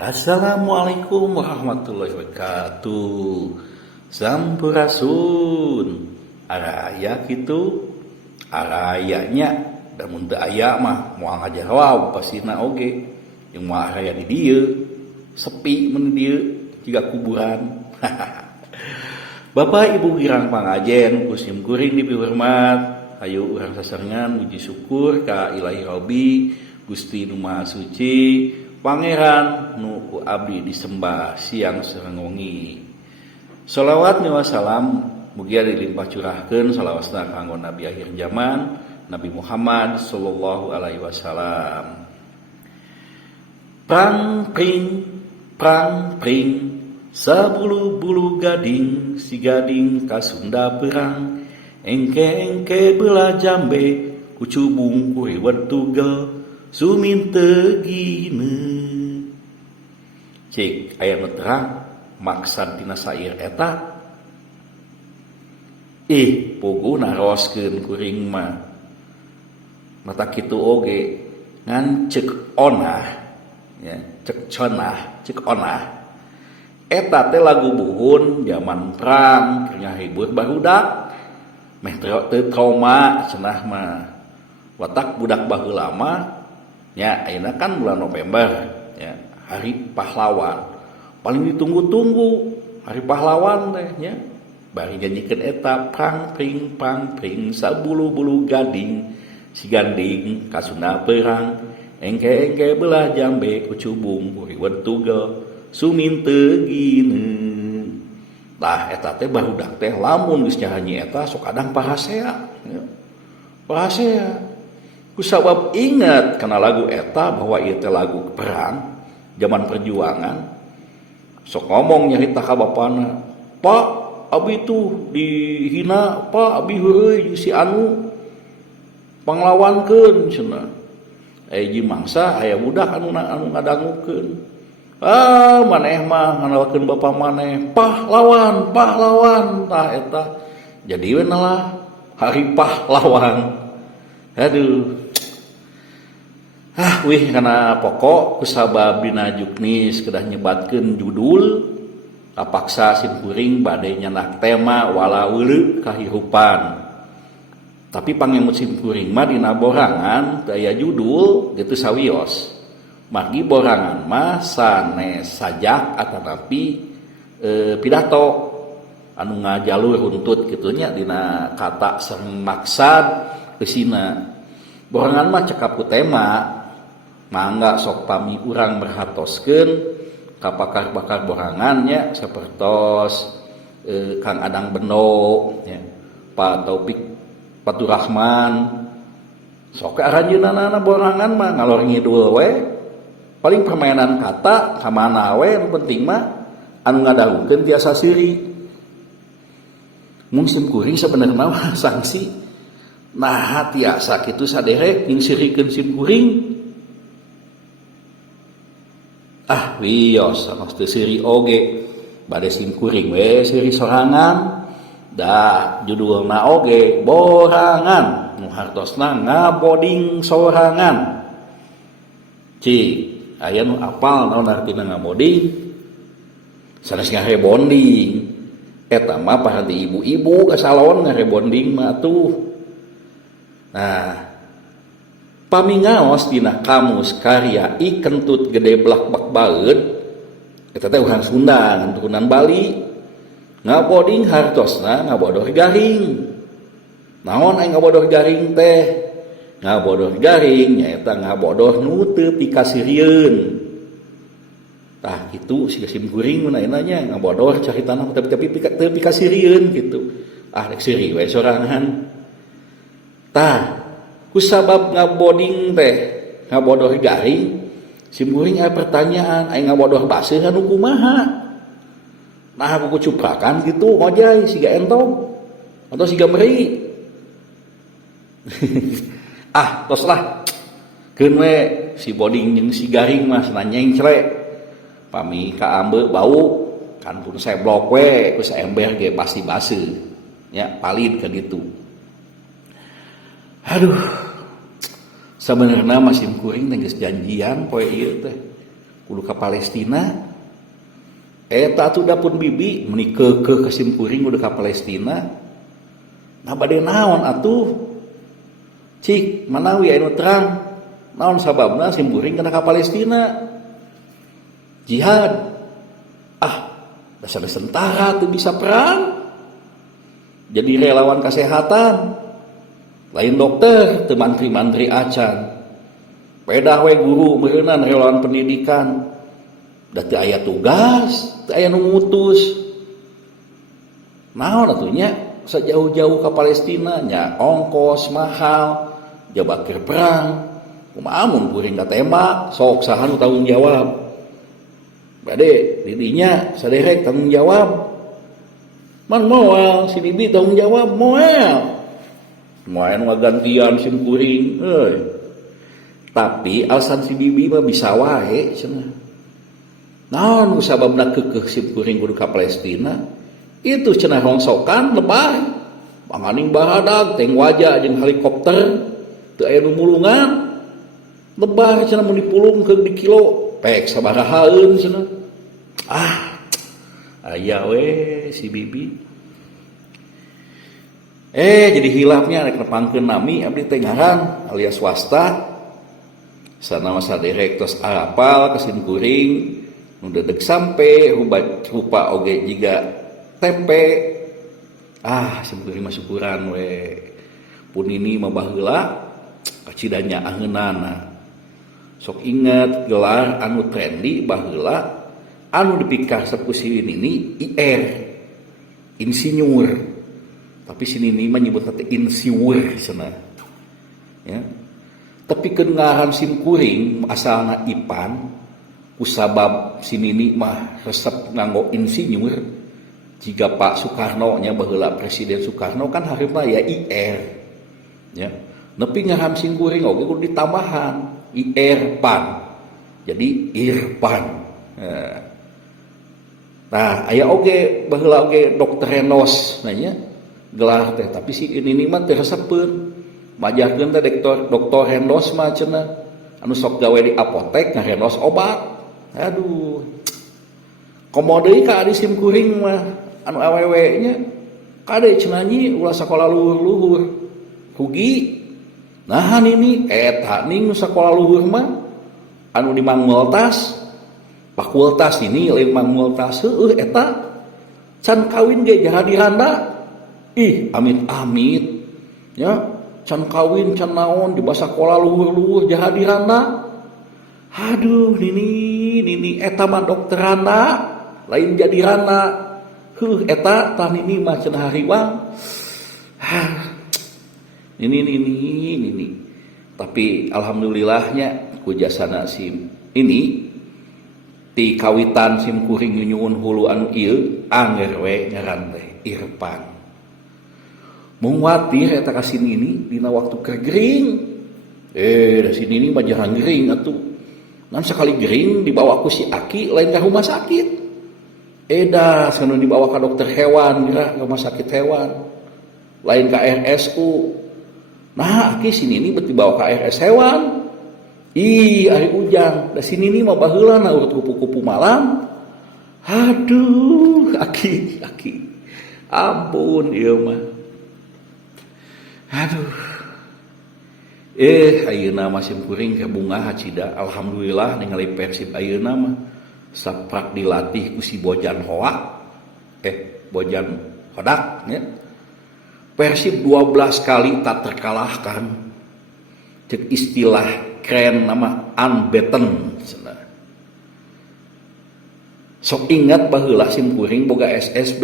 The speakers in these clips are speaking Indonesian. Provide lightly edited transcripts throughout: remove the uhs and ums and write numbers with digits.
Assalamualaikum warahmatullahi wabarakatuh. Sampurasun. Araya kitu, arayanya da mun teu aya mah moal ngajarwab pasina oge. Jeung moal araya di dieu, sepi mun dieu jiga kuburan. Bapak Ibu girang pangajen kusim kuring dipihormat. Hayu urang sasarengan muji syukur ka Ilahi Robbi Gusti Nu Maha Suci, Pangeran nu ku abdi disembah siang sareng wengi. Shalawat wa salam mugia dilimpah curahkeun salawasna kanggo Nabi akhir zaman, Nabi Muhammad sallallahu alaihi wasallam. Prang pring sabulu-bulu gading, si gading kasunda perang, engke beula jambe kucubung ku riwet tugel sumin tegine. Cik aya nu terang maksad tina sair eta pugu naroskeun kuring mah mata kitu oge ngan ceuk onah ya, ceuk onah eta teh lagu buhun zaman perang keur ngahibur barudak meh teu trauma cenah mah watak budak baheula mah ya ayeuna kan bulan November ya, hari pahlawan paling ditunggu-tunggu hari pahlawan teh nya bari nyanyiikeun eta prang pring sabulu-bulu gading, si ganding kasuna perang, engke belah jambe kucubung riwet tugel sumin tegine. Tah eta teh barudak teh lamun geus nyanyi eta sok kadang parasea ya. Parasea kusabab ingat kana lagu eta bahwa ieu teh lagu perang zaman perjuangan. Sok ngomong nyarita ka bapana, "Pak, abi tuh dihina, Pak, abi heueuy si anu panglawankeun cenah." Ji mangsa aya budak anu ngadangukeun. Maneh mah nganawakeun bapa maneh, pahlawan. Tah eta jadi we lah hari pahlawan. Aduh. Wih kana pokok kusabab dina juknis kedah nyebatkeun judul kapaksa sim kuring bade nyanak tema walaweuleu kahirupan. Tapi pangemut sim kuring mah dina borangan teu aya judul kitu sawios. Margi borangan mah sanes sajak atanapi pidato anu ngajalur runtut kitu nya dina kata sareng maksad eusina. Borangan mah cekap ku tema mangga sok pami urang merhatoskeun ka pakar-pakar borangannya sapertos Kang Adang Beno ya, Pak Taufik Faturrahman. Sok aranjeunana borangan mah ngalor ngidul we. Paling permainan kata ka mana we nu penting mah anu ngadahulukeun tiasa siri. Mun sim kuring sabenerna mah sanksi nah tiasa kitu saderek ning sirikeun sim kuring. Wios sanes teu siri oge bade sim kuring we siri sorangan. Da judulna oge borangan nu hartosna ngaboding sorangan. Cik aya nu apal naon artina ngaboding? Sanes ngarebonding. Eta mah paranti ibu-ibu kasalon ngarebonding mah atuh. Nah, pamingaos dina kamus karya I Kentut Gede Blak-Bak Baeud eta teh urang Sunda ngan turunan Bali. Ngaboding hartosna ngabodoh garing. Naon aya ngabodoh garing teh? Ngabodoh garing nyaeta ngabodoh nu teu pikasirieun. Tah kitu siga sim kuring mun ayeuna nya ngabodoh caritana tapi teu pikasirieun kitu. Rek siri we sorangan. Tah kusabab ngaboding teh ngabodoh garing sim kuring aya pertanyaan aya ngabodoh baseuh anu kumaha? Nah aku cuprakan gitu ngojay siga entong atau siga meri. Tos lah keun we si boding jeung si garing mah sananyeng cre pami ka ambe bau kan pun seblok we ku saember ge pasti baseuh nya palid ka ditu. Aduh, sebenarnya masih kuring teh geus janjian poe ieu teh kudu ka Palestina. Eta atuh dapun bibi meni keukeuh ka simkuring kudu ka Palestina. Nah bade naon atuh? Cik manawi anu terang. Naon sababna simkuring kana ka Palestina? Jihad. Dasar tentara tuh bisa perang. Jadi relawan kesehatan. Lain dokter, teu mantri-mantri acan. Pedah we guru meureunnan relawan pendidikan. Da teu aya tugas, teu aya nu ngutus. Naon atuh nya sajauh-jauh ka Palestina nya ongkos mahal, jabat keur perang. Kumaha mun kuring katembak, sok saha nu tanggung jawab. Bade didinya saderek tanggung jawab. Man moal si bibi tanggung jawab moal. Moal nu gantian sim kuring euy. Tapi alasan si bibi mah bisa wae cenah. Naon sababna keukeuh sim kuring kudu ka Palestina? Itu cenah rongsokan lebay. Panganing bahadag teng wajah jeung helikopter teu aya nu mulungan. Lebay cenah mun dipulungkeun di kilo pek sabaraha eun cenah. Aya we si bibi. Jadi hilapnya rek nepangkeun nami abdi teh ngaran alias swasta. Sana masa direktos apal kesin kuring nu dedeg sampe rupa oge jiga tempe. Sim kuring mah syukuran we. Pun ini mah baheula kacidanya angeunana. Sok inget gelar anu trendy baheula anu dipikarsep ku si ini IR insinyur. Tapi sini mah nyebutna teh insinyur cenah. Ya. Tapi kedengaran sim kuring asalna Ipan kusabab sini mah resep nganggo insinyur. Jika Pak Soekarno nya baheula Presiden Soekarno kan hareupa ya IR. Ya. Nepi ngaran sim kuring oge kudu ditambahan IRPAN. Jadi Irpan. Nah, aya oge baheula oge Dokter Renos nanya gelar teh tapi si ini mah teh resepeun. Majahkeun teh Dokter Renos mah cenah anu sok gawe di apotek ngarenos obat. Aduh. Komo deui ka ari sim kuring mah anu awewe nya kade cenah nyi ulah sakola luhur-luhur. Rugi. Nah ini eta ning sakola luhur mah anu di Mangmultas fakultas ini lain Mangmultas eta can kawin ge jadi randa. Amit-amit ya can kawin can naon di sakola luhur-luhur jadi randa. Aduh nini eta mah dokter randa lain jadi randa. Eta tah nini mah cenah hariwang. Ini. Tapi alhamdulillahnya ku jasana sim ini ti kawitan sim kuring nyunyun hulu anu ieu anger we ngaran teh Irpan. Mung watir eta ka sini dina waktu keur gering. Da sini mah jarang gering atuh. Nan sekali gering dibawa ku si Aki lain ka rumah sakit. Eda sanu dibawa ka dokter hewan geura rumah sakit hewan. Lain ka RSU. Nah, Aki sini beti bawa ke RS hewan. Ari ujang. Da sini mah baheula na urut kupu-kupu malam. Aduh, Aki. Ampun ieu mah. Aduh. Ayeuna mah sim kuring ke bunga hacida. Alhamdulillah ningali Persib ayeuna mah saprak dilatih ku si Bojan Hoa. Bojan Hodak ya. Persib 12 kali tak terkalahkan. Cek istilah keren nama unbeaten. Sok ingat baheula sim kuring boga SSB.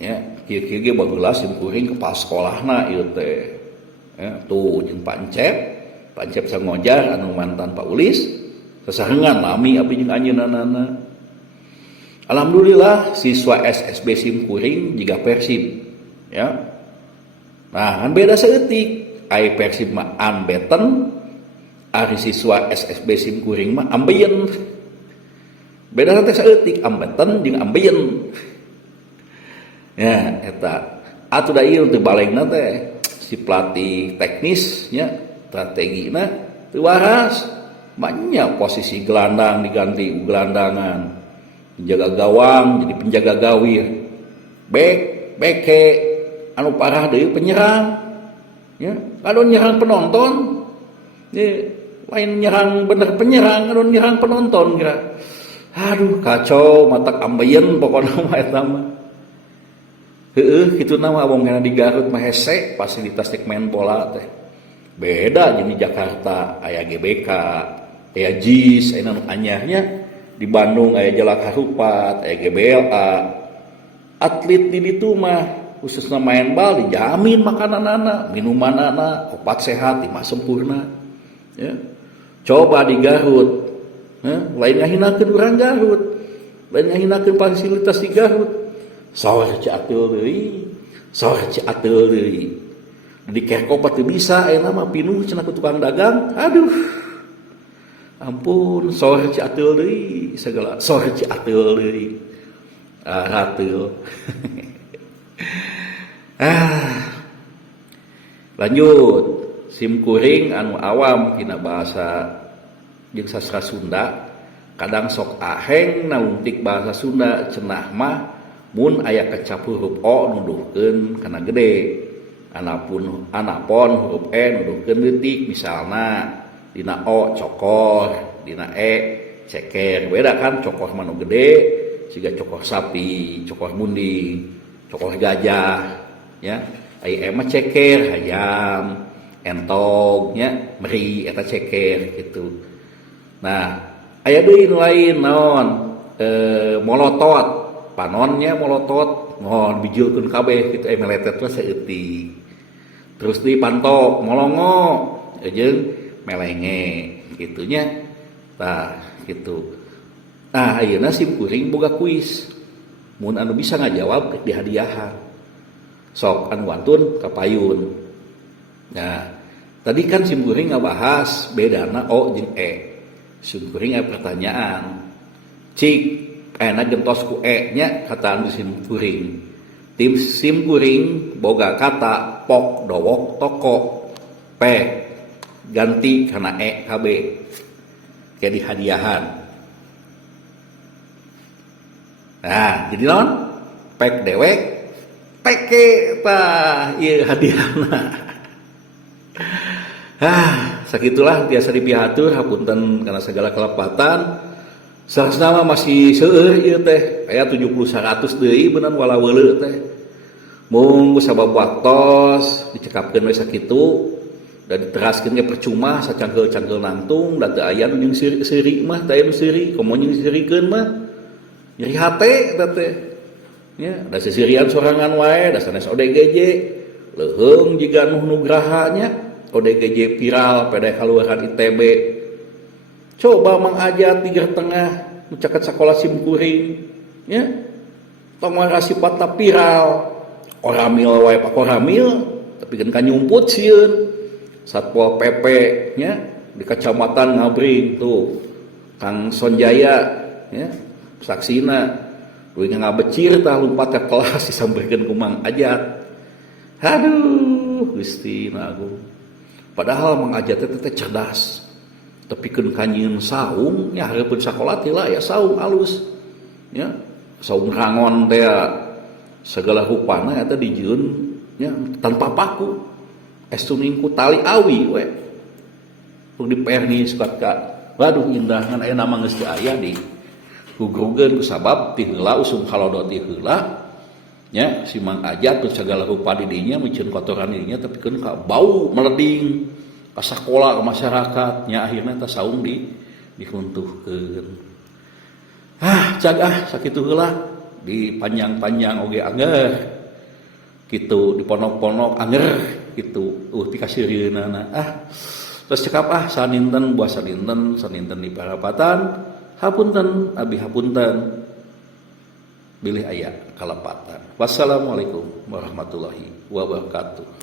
Ya, kieu-kieu ge baheula sim kuring kepala sekolahna ieu teh. Ya, tuh jeung Pak Encep Sangojar anu mantan Pak Ulis. Sasarengan lami abdi jeung anjeunna. Alhamdulillah siswa SSB sim kuring jiga Persib. Ya. Nah, kan beda seeutik. Ai Persib mah unbeaten, ari siswa SSB sim kuring mah ambeien. Beda teh saeutik unbeaten jeung ambeien. Ya, eta. Atuh da ieu teu balegna teh si pelatih teknis nya, strategina teu waras. banyak posisi gelandang diganti gelandangan, penjaga gawang jadi penjaga gawir, beke anu parah deui penyerang, ya kalau nyerang penonton, ya, lain nyerang bener penyerang, kalau nyerang penonton kira, aduh kacau matak ambeien pokoknya mah eta mah. Kitu nama wongna di Garut mah hese fasilitas tek main bola teh. Beda jadi Jakarta aya GBK, aya JIS, aya nu anyarnya. Di Bandung aya Jalak Harupat, aya GBLA. Atlet di ditu mah khususna main bal dijamin makananana, minumanana, obat sehat di mah sempurna. Ya. Coba di Garut, lain ngahinakeun urang Garut, lain ngahinakeun fasilitas di Garut. Sawer ci ateul deui. Di kerkop teu bisa ayeuna mah pinuh cenah ku tukang dagang. Aduh. Ampun, sawer ci ateul deui, segala sawer ci ateul deui. Rateul. Lanjut, simkuring anu awam tina bahasa jeung sastra Sunda, kadang sok aheng nauntik bahasa Sunda cenah mah mun aya kecap huruf O nuduhkeun kana gede. Anapun huruf E nuduhkeun leutik, misalna dina O cokor, dina E ceker. Beda kan cokor mah nu gede, siga cokor sapi, cokor munding, cokor gajah, ya. Ai E mah ceker, hayam, entog, nya, meri eta ceker gitu. Nah, aya deui nu lain naon? Molotot, panonnya molotot, mohon bijilkeun kabeh kitu meletet mah saeutik. Terus di pantok molongo jeung melenge gitunya. Tah gitu. Nah, ayeuna simkuring boga kuis. Mun anu bisa ngajawab rek dihadiahan. Sok anu wantun kapayun. Nah, tadi kan simkuring ngabahas bedana O jeung E. Simkuring aya pertanyaan. Cik enak gentos ku E nya kata anu simkuring. Tim simkuring boga kata pok dowok toko P ganti kana E KB jadi hadiahan. Nah jadi non pek dewek peke tah ieu hadiahna. Sakitulah biasa dipihatur hapunten kana segala kelepatan. Saresna masih seueur ieu teh aya 70-100 deui beunang wala-weuleu teh. Mung sabab waktos dicekapkeun we sakitu dan diteraskeun ge percuma sacangkeul-cangkeul nangtung da teu aya nu jeung seuri mah teh anu seuri komo jeung seurikeun mah nyeri hate eta teh. Ya, da sesirian sorangan wae da sanes ODGJ leuheung jiga nu nugraha nya ODGJ viral pada kaluaran ITB. Coba mangajat di tengah mencaket sekolah simkuring, ya, tong sifat viral, koramil wae pak koramil, tapi kan nyumput sieun, satpol PP, ya, di kecamatan Ngabring tuh, Kang Sonjaya, ya, saksina, duit ngabecir tahun 4 kelas disampaikan kumang ajat, aduh, Gusti Agung, padahal mangajat teh cerdas. Tapi kan kanyeun saung nya hareupeun sakola teh lah ya saung alus ya saung rangon teh segala rupana eta dijieun nya tanpa paku estuning ku tali awi we pung diperni sukat ka waduh indah ngan aya nama geus teu aya di gugrugeun ku sabab ti heula usum halodo ti heula nya si Mang Ajat teu segala rupa di dinya meuceun kotoran dinya tapi kan bau meleding ka sakola ka masyarakat nya akhirna teh saung diruntuhkeun. Cag sakitu heula dipanjang-panjang oge anger. Kitu diponok-ponok anger kitu ti kasirieunana. Terus cekap saninten buah saninten di parapatan hapunten abi hapunten bilih aya kalepatan. Wassalamualaikum warahmatullahi wabarakatuh.